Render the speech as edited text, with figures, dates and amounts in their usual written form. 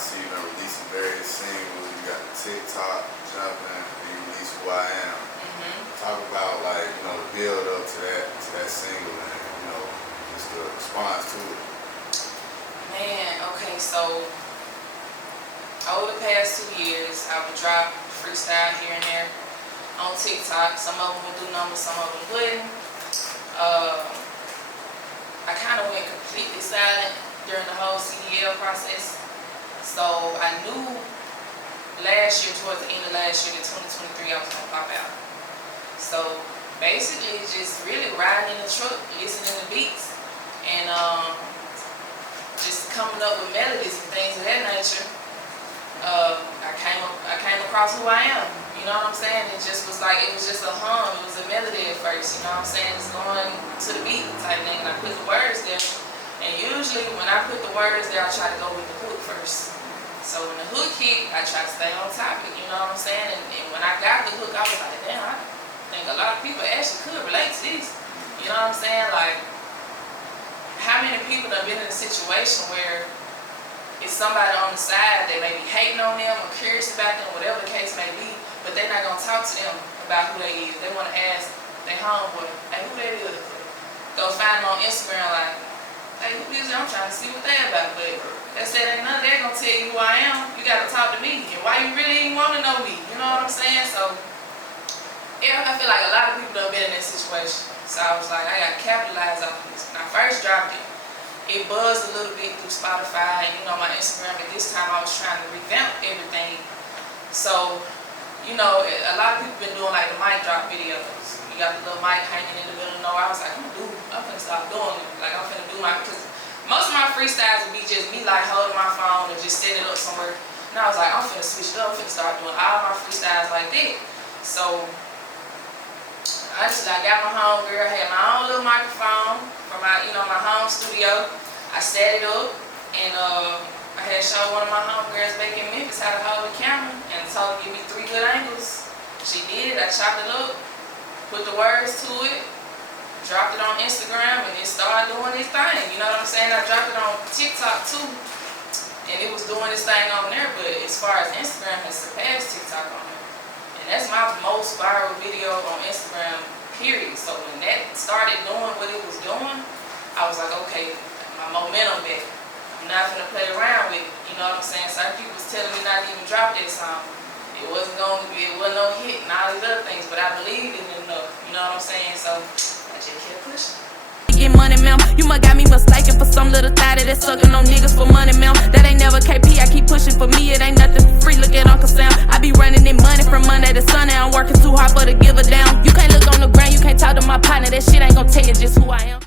see you been releasing various singles. You got the TikTok jumping, and you release Who I Am. Talk about like, you know, the build up to that single and, you know, just the response to it. Man, okay, so over the past 2 years, I would drop freestyle here and there on TikTok. Some of them would do numbers, some of them wouldn't. I kind of went completely silent during the whole CDL process. So I knew last year, towards the end of last year, in 2023, I was going to pop out. So basically just really riding in the truck, listening to beats, and just coming up with melodies and things of that nature. I came across Who I Am. You know what I'm saying? It just was like, it was just a hum, it was a melody at first, you know what I'm saying? It's going to the beat type thing, and I put the words there. And usually when I put the words there, I try to go with the hook first. So when the hook hit, I try to stay on topic, you know what I'm saying? And when I got the hook, I was like, damn, I think a lot of people actually could relate to this. You know what I'm saying? Like, how many people have been in a situation where it's somebody on the side that may be hating on them or curious about them, whatever the case may be, but they're not going to talk to them about who they is. They want to ask their homeboy, hey, who that is? Go find them on Instagram like, hey, who is it? I'm trying to see what they about. But they said ain't none of that going to tell you who I am. You got to talk to me. And why you really even want to know me? You know what I'm saying? So, yeah, I feel like a lot of people have been in that situation. So I was like, I got to capitalize off this. When I first dropped it, it buzzed a little bit through Spotify and, you know, my Instagram. At this time, I was trying to revamp everything. So, you know, a lot of people been doing like the mic drop videos. You got the little mic hanging in the middle. No, I was like, I'm finna start doing it. Like, I'm finna do my, because most of my freestyles would be just me like holding my phone and just setting it up somewhere. And I was like, I'm finna switch it up. I'm finna start doing all my freestyles like that. So, I got my home girl, had my own little microphone from my, you know, my home studio. I set it up, and I had showed one of my homegirls back in Memphis how to hold the camera, and told her to give me 3 good angles. She did. I chopped it up, put the words to it, dropped it on Instagram, and it started doing its thing. You know what I'm saying? I dropped it on TikTok too, and it was doing its thing on there. But as far as Instagram has surpassed TikTok on there, and that's my most viral video on Instagram, period. So when that started doing what it was doing, I was like, okay, my momentum back. I'm not gonna play around with it. You know what I'm saying? Some people was telling me not to even drop that song. It wasn't no hit and all these other things, but I believed in it enough. You know what I'm saying? So I just kept pushing. Get money, man. You might got me